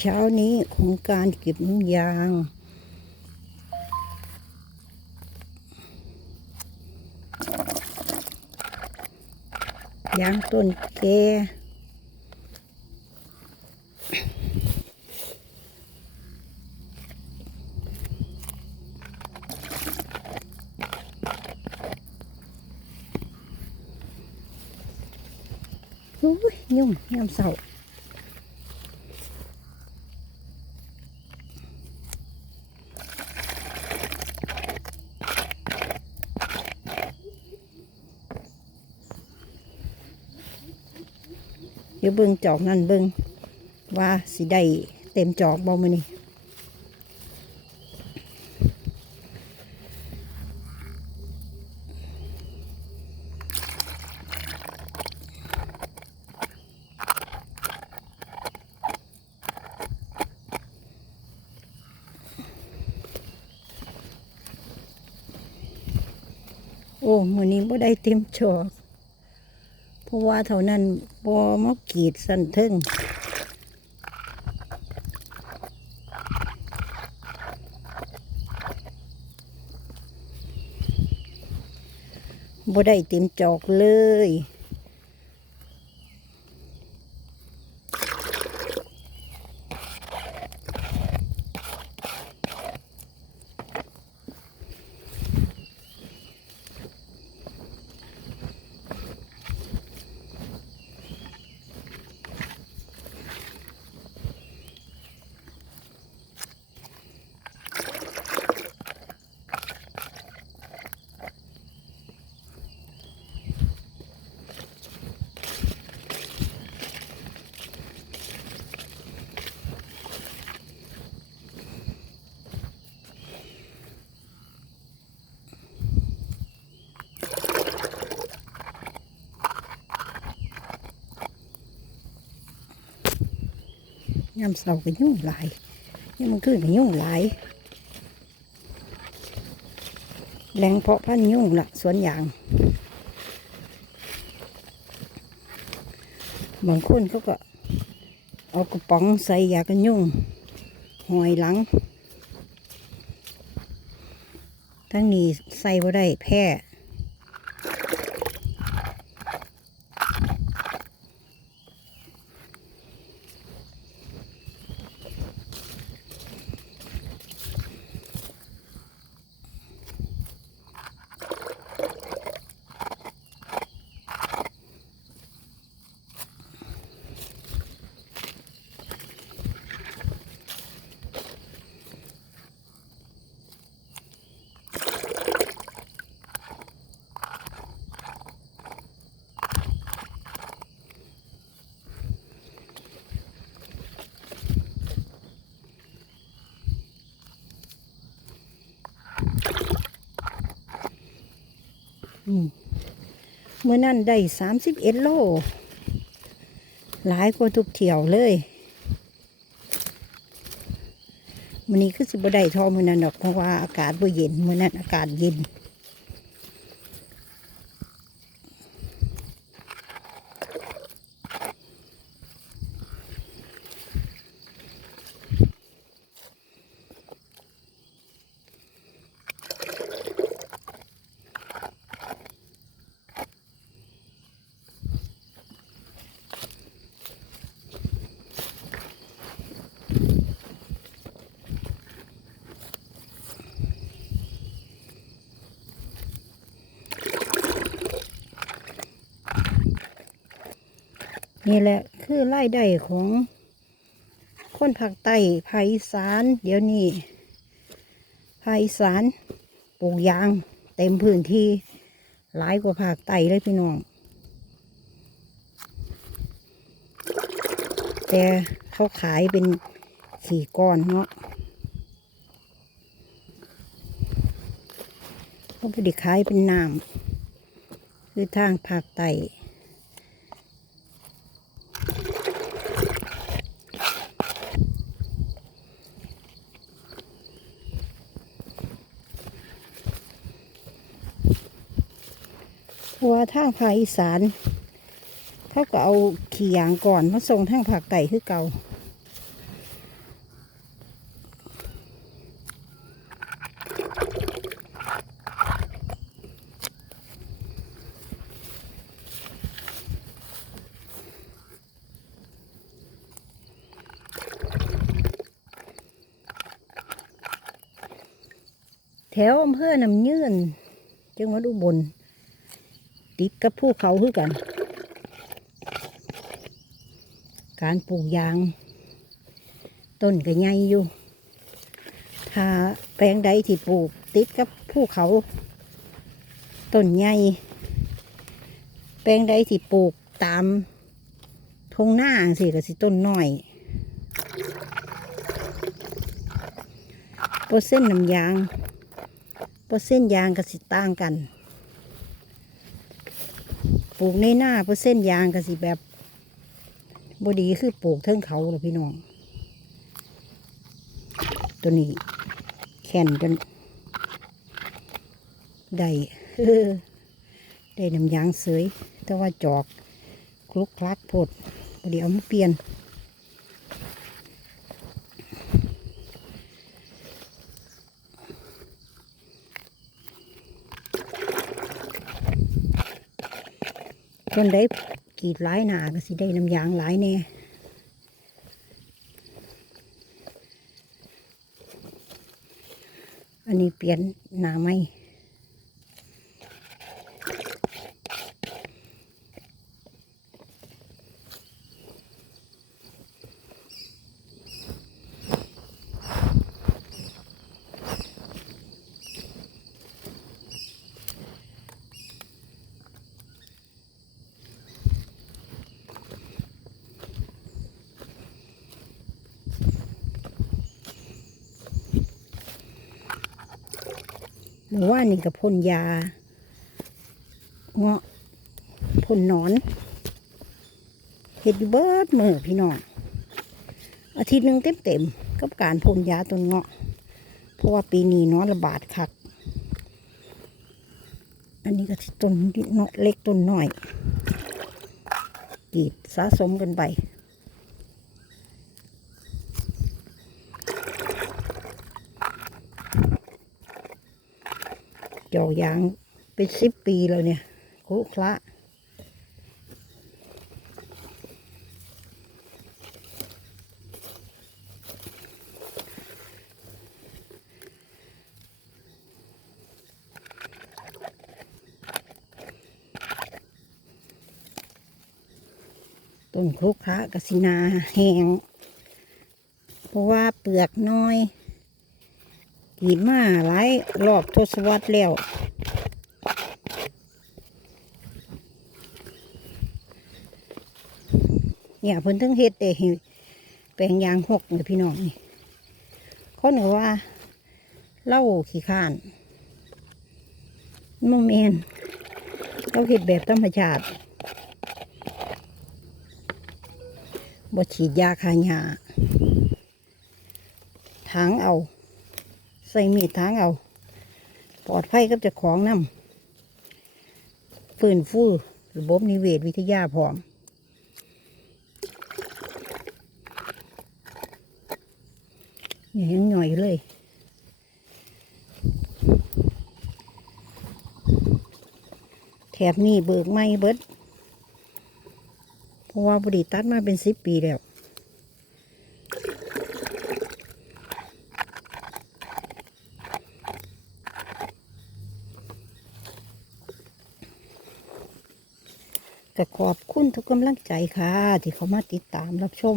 เช้านี้ของการเก็บน้ำยาง ยางต้นแกโอ้ยยุ่งยามเสาเดี๋ยวเบิ่งจอกนั่นเบิ่งว่าสิได้เต็มจอกบ่มื้อนี้โอ้มือนี้บ่ได้เต็มจอก เพราะว่าเท่านั้นบอมกรีดสันเทิงบ่ได้เต็มจอกเลย ยามเสาก็ยุ่งหลายยามมันขึ้นก็ยุ่งหลายแหล่งเพาะพันยุ่งละสวนยาง บางคนเขาก็เอากระป๋องใส่ยากันยุ่งหอยหลัง ทั้งนี้ใส่บ่ได้แพ เมื่อนั้นได้สามสิบเอ็ดโล หลายกว่าทุกเที่ยวเลยมันนี้คือสิบได้ทอมือนั้นดอกเพราะว่าอากาศบ่เย็นมื่อนั้นอากาศเย็น นี่แหละคือรายได้ของคนภาคใต้ภาคอีสานเดี๋ยวนี้ภาคอีสานปลูกยางเต็มพื้นที่หลายกว่าภาคใต้เลยพี่น้อง แต่เขาขายเป็นขี่ก้อนเนาะเขาไม่ได้ขายเป็นน้ำคือทางภาคใต้ ทางภาคอีสานเขาก็เอาเขียงก่อนมาส่งทางภาคไก่คือเก่าแถวอำเภอน้ำยื่นจังหวัดอุบล ติดกับภูเขาคือกัน การปลูกยาง ต้นก็ใหญ่อยู่ ถ้าแปลงใดที่ปลูกติดกับภูเขา ต้นใหญ่ แปลงใดที่ปลูกตามทงหน้าสิก็สิต้นน้อยเปอร์เซ็นต์น้ำยางเปอร์เซ็นต์ยางก็สิต่างกัน ปลูกในหน้าเปอร์เซ็นต์ยางก็สิแบบบดีคือปลูกเทิงเขาหรอพี่น้อง ตัวนี้แข็นจนได้ได้น้ำยางเสยแต่ว่าจอกคลุกคลักพดเดี๋ยวเอามาเปลี่ยน คนได้กีดหลายหนาก็สิได้น้ำยางหลายแน่อันนี้เปลี่ยนหนาไหม หรือว่านี่กับพ่นยาเงาะพ่นนอนเห็ดอยู่เบิดมือพี่น้องอาทิตย์หนึ่งเต็มเต็มๆกับการพ่นยาต้นเงาะ เพราะว่าปีนี้นอนระบาดคัก อันนี้ก็ต้นเนาะเล็กต้นน้อยกีดสะสมกันไป จอกยางเป็นสิบปีแล้วเนี่ยคุคละต้นครุคละกสินาแห้งเพราะว่าเปลือกน้อย กรีดมาหลายรอบทศวรรษแล้วเนี่ยเพิ่นทั้งเฮ็ดเด้แปลงยางหกเลยพี่น้องนี่เขาหนูว่าเล่าขี้ข้านโมเมนเราเฮ็ดแบบธรรมชาติบ่ฉีดยาคาหญ้าทางเอา ใส่มีดทางเอา ปลอดภัยกับเจ้าของนำฟื้นฟูระบบนิเวศวิทยาพร้อมเนี่ยยังหน่อยอยู่เลยแถบนี้เบิกไม่เบิด เพราะว่าบริตัดมาเป็นสิบปีแล้ว ก็ขอบคุณทุกกำลังใจค่ะ ที่เขามาติดตามรับชม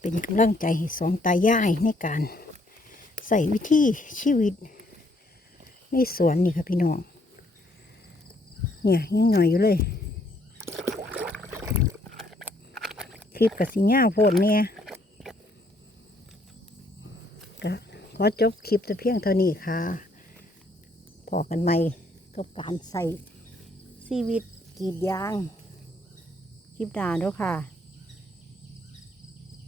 เป็นกำลังใจสองตายายในการใส่วิธีชีวิตในสวนนี่ค่ะพี่น้อง เนี่ยยังหน่อยอยู่เลย คลิปกับสิญญาโพดเนี่ยก็ขอจบคลิปแต่เพียงเท่านี้ค่ะพอกันใหม่กับการใส่ชีวิตกรีดยาง คลิปดานด้วยค่ะ